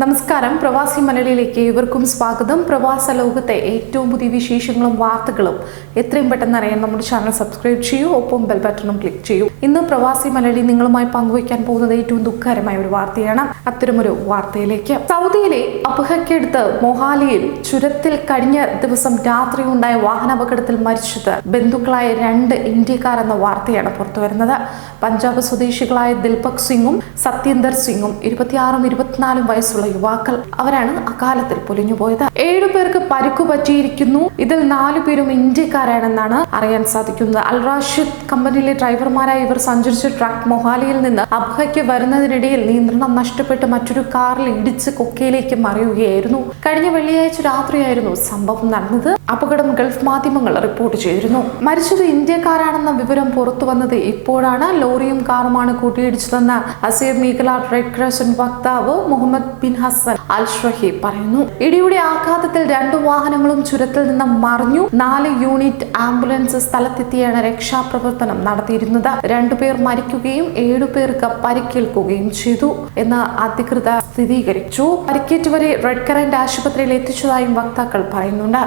നമസ്കാരം. പ്രവാസി മലയാളിയിലേക്ക് ഇവർക്കും സ്വാഗതം. പ്രവാസ ലോകത്തെ ഏറ്റവും പുതിയ വിശേഷങ്ങളും വാർത്തകളും എത്രയും പെട്ടെന്ന് അറിയാൻ നമ്മുടെ ചാനൽ സബ്സ്ക്രൈബ് ചെയ്യൂ. ഒപ്പം ബെൽ ബട്ടണും ക്ലിക്ക് ചെയ്യൂ. ഇന്ന് പ്രവാസി മലയാളി നിങ്ങളുമായി പങ്കുവയ്ക്കാൻ പോകുന്നത് ഏറ്റവും ദുഃഖകരമായ ഒരു വാർത്തയാണ്. അത്തരമൊരു വാർത്തയിലേക്ക്. സൗദിയിലെ അപഹക്കെടുത്ത് മൊഹാലിയിൽ ചുരത്തിൽ കഴിഞ്ഞ ദിവസം രാത്രി ഉണ്ടായ വാഹനാപകടത്തിൽ മരിച്ചത് ബന്ധുക്കളായ രണ്ട് ഇന്ത്യക്കാർ എന്ന വാർത്തയാണ് പുറത്തുവരുന്നത് പഞ്ചാബ് സ്വദേശികളായ ദിൽപക് സിംഗും സത്യേന്ദർ സിംഗും ഇരുപത്തിയാറും ഇരുപത്തിനാലും വയസ്സുള്ള യുവാക്കൾ. അവരാണ് അകാലത്തിൽ പൊലിഞ്ഞുപോയത്. ഏഴു പേർക്ക് പരുക്കു പറ്റിയിരിക്കുന്നു. ഇതിൽ നാലു പേരും ഇന്ത്യക്കാരാണെന്നാണ് അറിയാൻ സാധിക്കുന്നത്. അൽറാഷിദ് കമ്പനിയിലെ ഡ്രൈവർമാരായി ഇവർ സഞ്ചരിച്ച ട്രക്ക് മൊഹാലിയിൽ നിന്ന് അബ്ഹയ്ക്ക് വരുന്നതിനിടയിൽ നിയന്ത്രണം നഷ്ടപ്പെട്ട് മറ്റൊരു കാറിൽ ഇടിച്ച് കൊക്കയിലേക്ക് മറിയുകയായിരുന്നു. കഴിഞ്ഞ വെള്ളിയാഴ്ച രാത്രിയായിരുന്നു സംഭവം നടന്നത്. അപകടം ഗൾഫ് മാധ്യമങ്ങൾ റിപ്പോർട്ട് ചെയ്തിരുന്നു. മരിച്ചത് ഇന്ത്യക്കാരാണെന്ന വിവരം പുറത്തു വന്നത് ഇപ്പോഴാണ്. ലോറിയും കാറുമാണ് കൂട്ടിയിടിച്ചതെന്ന് അസീർ മീഖല റെഡ് ക്രസന്റ് വക്താവ് Muhammad bin Hassan al Shahi പറയുന്നു. ഇടിയുടെ ആഘാതത്തിൽ രണ്ടു വാഹനങ്ങളും ചുരത്തിൽ നിന്ന് മറിഞ്ഞു. നാല് യൂണിറ്റ് ആംബുലൻസ് സ്ഥലത്തെത്തിയാണ് രക്ഷാപ്രവർത്തനം നടത്തിയിരുന്നത്. രണ്ടുപേർ മരിക്കുകയും ഏഴുപേർക്ക് പരിക്കേൽക്കുകയും ചെയ്തു എന്ന് അധികൃതർ സ്ഥിരീകരിച്ചു. പരിക്കേറ്റവരെ റെഡ് കറന്റ് ആശുപത്രിയിൽ എത്തിച്ചതായും വക്താക്കൾ പറയുന്നുണ്ട്.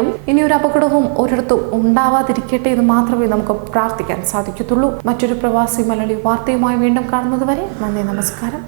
എന്തായാലും ഇനി ഒരു അപകടവും ഒരിടത്തും ഉണ്ടാവാതിരിക്കട്ടെ എന്ന് മാത്രമേ നമുക്ക് പ്രാർത്ഥിക്കാൻ സാധിക്കത്തുള്ളൂ. മറ്റൊരു പ്രവാസി മലയാളി വാർത്തയുമായി വീണ്ടും കാണുന്നത് വരെ നന്ദി നമസ്കാരം.